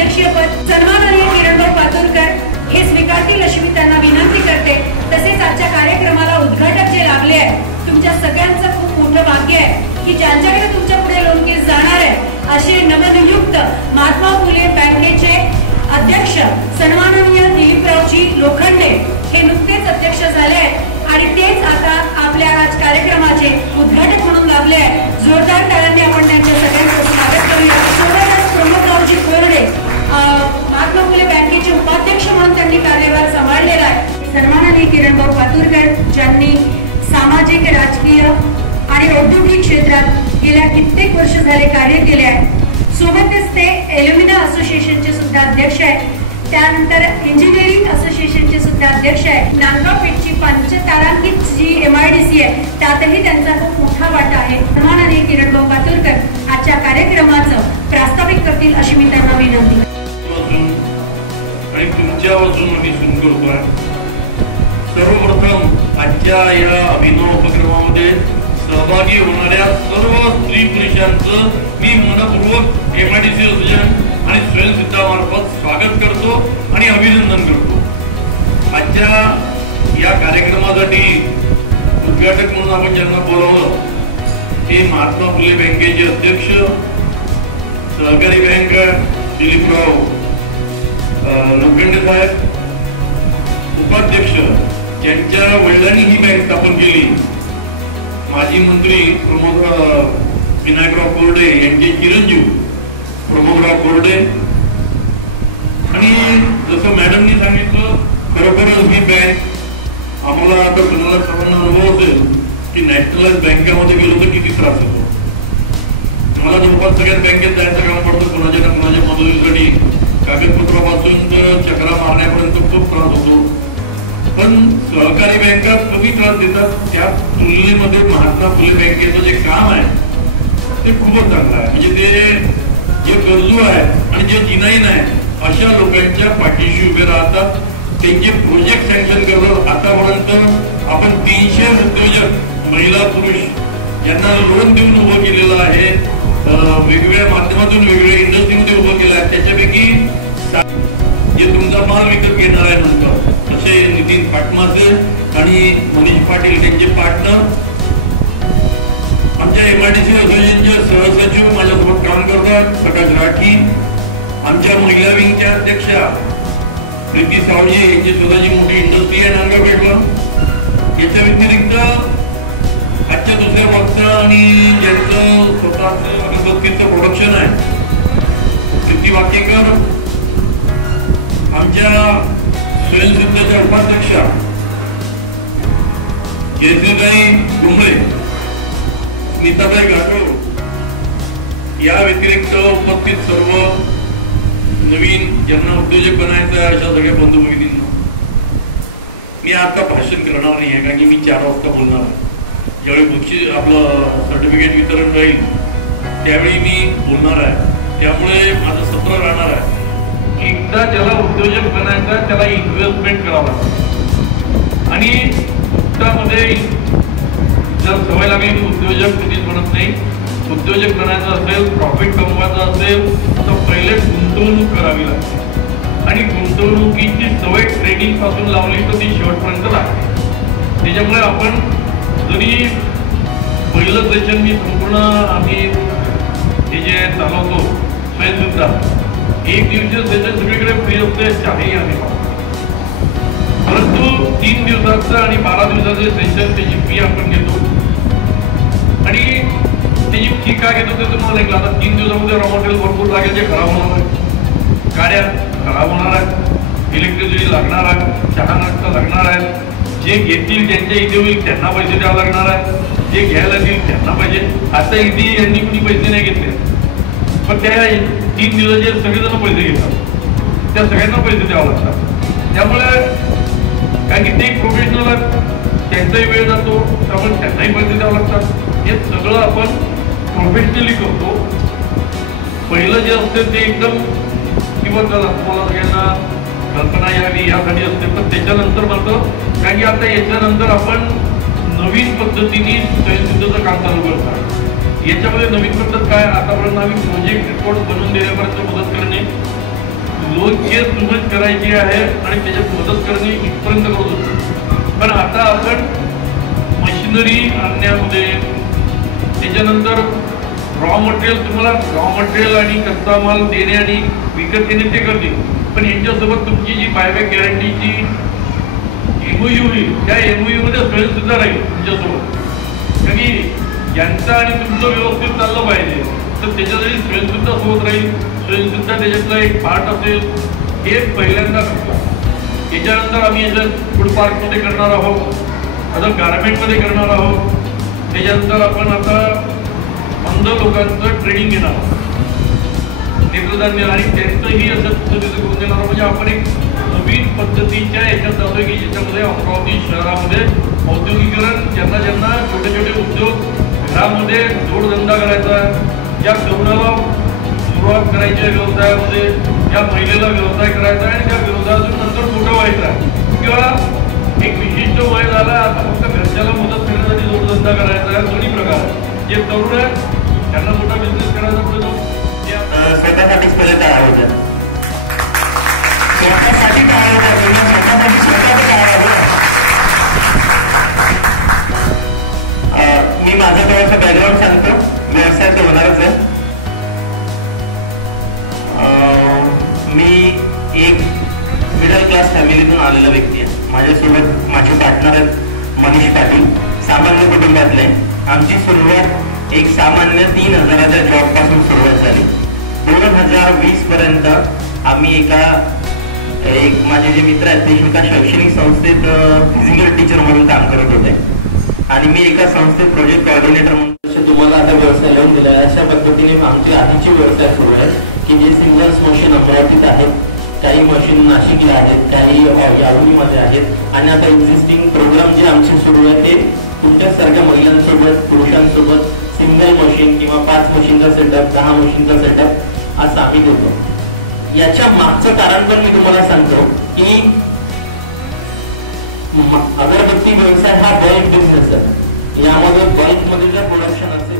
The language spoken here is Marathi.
अध्यक्षपद सन्माननीय किरणभाऊ पातुरकर हे स्वीकारतील अशी मी त्यांना विनंती करते। तसेच आजच्या कार्यक्रमाला उद्घाटक जे लागले आहे तुमच्या सगळ्यांचं खूप मोठं भाग्य आहे की ज्यांच्याकडे तुमच्या पुढे लोणकेस जाणार आहे असे नवनियुक्त महात्मा फुले बँकेचे अध्यक्ष सन्माननीय दिलीपरावजी लोखंडे हे नुकतेच अध्यक्ष झाले आहेत आणि तेच आता आपल्या आज कार्यक्रमाचे उद्घाटक म्हणून लागले आहेत। जोरदार टाळ्यांनी आपण त्यांच्या सगळ्यांचं स्वागत करूया। सोबतच प्रमोदरावजी कोरडे महात्मा फुले बँकेचे उपाध्यक्ष म्हणून त्यांनी कार्यभार सांभाळलेला आहे। सन्माननीय किरणभाऊ पातुरकर ज्यांनी सामाजिक राजकीय आणि औद्योगिक क्षेत्रात गेल्या कित्येक वर्ष झाले कार्य केले आहे। सोबतच ते एल्युमिना असोसिएशनचे सुद्धा अध्यक्ष आहेत। त्यानंतर इंजिनिअरिंग असोसिएशनचे सुद्धा अध्यक्ष आहेत। नांदगाव पेठची पंचतारांकित जी MIDC आहे त्यातही त्यांचा खूप मोठा वाटा आहे। सन्माननीय किरणभाऊ पातुरकर आजच्या कार्यक्रमाचं प्रास्ताविक करतील अशी मी त्यांना विनंती करते। आणि तुमच्यापासून मी सुरू करतोय। सर्वप्रथम आजच्या या अभिनव उपक्रमामध्ये सहभागी होणाऱ्या सर्व स्त्री पुरुषांचं मी मनपूर्वक MIDC असोसिएशन आणि स्वयंसिद्धामार्फत स्वागत करतो आणि अभिनंदन करतो। आजच्या या कार्यक्रमासाठी उद्घाटक म्हणून आपण ज्यांना बोलावलं ते महात्मा फुले बँकेचे अध्यक्ष सहकारी बँक दिलीपराव लोखंडे साहेब, उपाध्यक्ष ज्यांच्या वडिलांनी ही बँक स्थापन केली माजी मंत्री विनायकराव कोरडे यांचे चिरंजीव प्रमोदराव कोरडे। आणि जसं मॅडमनी सांगितलं खरोखरच ही बँक आम्हाला आता कुणाला सर्वांना अनुभव असेल की नॅशनलाइज बँकेमध्ये गेलो तर किती त्रास होतो। मला जवळपास सगळ्याच बँकेत जायचं काम पडतं कुणाच्या ना कुणाच्या मदतीसाठी, कागदपत्रापासून तर चक्रा मारण्यापर्यंत खूप त्रास होतो। पण सहकारी बँका कमी त्रास देतात त्या तुलनेमध्ये महात्मा फुले बँकेचं जे काम आहे ते खूपच चांगलं आहे। म्हणजे ते जे गरजू आहेत आणि जे जिनाईन आहे अशा लोकांच्या पाठीशी उभे राहतात, त्यांचे प्रोजेक्ट सँक्शन करतात। आतापर्यंत आपण 300 उद्योजक महिला पुरुष यांना लोन देऊन उभं केलेलं आहे, वेगवेगळ्या माध्यमातून वेगवेगळ्या इंडस्ट्रीमध्ये उभं केलं आहे। त्याच्यापैकी जे तुमचा माल विकत घेणार आहे नंतर असे नितीन पाटमाचे आणि मनीष पाटील त्यांचे पार्टनर आमच्या MIDC असोसिएशनचे सहसचिव माझ्यासोबत काम करतात प्रकाश राठी, आमच्या महिला विंगच्या अध्यक्षा प्रीती सावजी यांची स्वतःची मोठी इंडस्ट्री आहे नांदगाव पेठला। याच्या व्यतिरिक्त आजच्या दुसऱ्या मागचं आणि ज्यांचं स्वतःचं अगरबत्तीचं प्रोडक्शन आहे प्रीती वाकेकर, आमच्या स्वयंसिद्धच्या उपाध्यक्षा जयश्रीताई डोंबळे, स्मिताताई घाटोळ, या व्यतिरिक्त उपस्थित सर्व नवीन ज्यांना उद्योजक बनायचं आहे अशा सगळ्या बंधू भगिनींना मी आता भाषण करणार नाही आहे कारण की मी 4 वाजता बोलणार आहे। ज्यावेळी बक्षीस आपलं सर्टिफिकेट वितरण राहील त्यावेळी मी बोलणार आहे, त्यामुळे माझं सत्र राहणार आहे। एकदा ज्याला उद्योजक बनायचं त्याला इन्व्हेस्टमेंट करावं लागतं आणि त्यामध्ये जर सवय लागली उद्योजक कधीच बनत नाही। उद्योजक बनायचं असेल, प्रॉफिट कमवायचं असेल तर पहिले गुंतवणूक करावी लागते आणि गुंतवणुकीची सवय ट्रेडिंग पासून लावली तर ती शेवटपर्यंत लागते। त्याच्यामुळे आपण जरी पहिलं सेशन मी संपूर्ण आम्ही हे जे चालवतो स्वयंसिद्धा 1 दिवसीय सेशन सगळीकडे फ्री असते, चाही आम्ही परंतु 3 दिवसाचं आणि 12 दिवसाचं सेशन त्याची फी आपण घेतो आणि त्याची फी काय घेतो ते तुम्हाला ऐकलं। आता 3 दिवसामध्ये रॉ मटेरियल भरपूर लागेल, जे खराब होणार आहे, गाड्या खराब होणार आहेत, इलेक्ट्रिसिटी लागणार आहे, चहा नाश्ता लागणार आहे, जे घेतील ज्यांच्या इथे होईल त्यांना पैसे द्यावे लागणार आहे, जे घ्यायला येतील त्यांना पाहिजे। आता इथे यांनी कुणी पैसे नाही घेतले पण त्या 3 दिवसाचे सगळेजण पैसे घेतात, त्या सगळ्यांना पैसे द्यावे लागतात। त्यामुळे कारण की ते प्रोफेशनल आहेत, त्यांचाही वेळ जातो त्यामुळे त्यांनाही पैसे द्यावे लागतात। हे सगळं आपण प्रोफेशनली करतो। पहिलं जे असतं ते एकदम किंवा चला तुम्हाला सगळ्यांना कल्पना यावी यासाठी असते, पण त्याच्यानंतर मात्र कारण की आता याच्यानंतर आपण नवीन पद्धतीने स्वयंसिद्धचं काम चालू करतात। याच्यामध्ये नवीन पद्धत काय, आतापर्यंत आम्ही प्रोजेक्ट रिपोर्ट बनवून देण्यापर्यंत मदत करणे, लोकचे सुमत करायची आहे आणि त्याच्यात मदत करणे इथपर्यंत करत होतो. पण आता आपण मशिनरी आणण्यामध्ये, त्याच्यानंतर रॉ मटेरियल, तुम्हाला रॉ मटेरियल आणि कच्चा माल देणे आणि विकत घेणे ते करते, पण यांच्यासोबत तुमची जी बायबॅक गॅरंटीची MOU होईल, त्या MOU मध्ये स्वयं सुद्धा राहील तुमच्यासोबत. कारण की यांचं आणि तुमचं व्यवस्थित चाललं पाहिजे, तर त्याच्यासाठी स्वयं सुद्धा सोबत राहील, स्वयं सुद्धा त्याच्यातला एक पार्ट असेल. हे पहिल्यांदा करतो. त्याच्यानंतर आम्ही याच्यात फूड पार्कमध्ये करणार आहोत, आता गार्मेंटमध्ये करणार आहोत. त्याच्यानंतर आपण आता अंध लोकांचं ट्रेनिंग घेणार आहोत, नेत्रदान, आणि त्यांचंही असं पद्धतीचं करून देणार आहोत. म्हणजे आपण एक नवीन पद्धतीच्या याच्यात जातोय की ज्याच्यामध्ये अमरावती शहरामध्ये औद्योगिकरण, ज्यांना ज्यांना छोटे छोटे उद्योग घरामध्ये जोडधंदा करायचा, ज्या तरुणाला सुरुवात करायची आहे व्यवसायामध्ये, या महिलेला व्यवसाय करायचा आहे आणि त्या व्यवसायातून नंतर मोठं व्हायचं आहे, किंवा एक विशिष्ट वय झालं आता फक्त घरच्याला मदत करण्यासाठी जोडधंदा करायचा आहे. दोन्ही प्रकार जे तरुण आहेत त्यांना मोठा बिझनेस करायचा पडतो. स्वतःसाठीच पहिले तयार होतं, स्वतःसाठी तयार होतं, स्वतःसाठी स्वतःच तयार होतं. मी माझं थोडंसं बॅकग्राऊंड सांगतो. व्यवसाय तर होणारच आहे. मी एक मिडल क्लास फॅमिलीतून आलेला व्यक्ती आहे. माझ्यासोबत माझे पार्टनर आहेत मनीष पाटील, सामान्य कुटुंबातले. आमची सुरुवात एक सामान्य 3,000च्या जॉब पासून सुरुवात झाली. 2020 पर्यंत आम्ही एक माझे जे मित्र आहेत ते एका शैक्षणिक संस्थेत फिजिकल टीचर म्हणून काम करत होते आणि मी एका संस्थेत प्रोजेक्ट कोऑर्डिनेटर म्हणून. तुम्हाला आता व्यवसाय लावून दिला आहे, अशा पद्धतीने आमचे आधीचे व्यवसाय सुरू आहेत की जे सिंगल्स मशीन अमरावतीत आहेत, काही मशीन नाशिकला आहेत, काही यावलीमध्ये आहेत, आणि आता एक्झिस्टिंग प्रोग्राम जे आमचे सुरू आहे ते तुमच्यासारख्या महिलांसोबत, पुरुषांसोबत सिंगल मशीन किंवा 5 मशीनचा सेटअप, 10 मशीनचा सेटअप असं आम्ही देतो. याच्या मागचं कारण पण मी तुम्हाला सांगतो की अगरबत्ती व्यवसाय हा बल्क बिझनेस आहे. यामध्ये बल्कमध्ये जर प्रोडक्शन असेल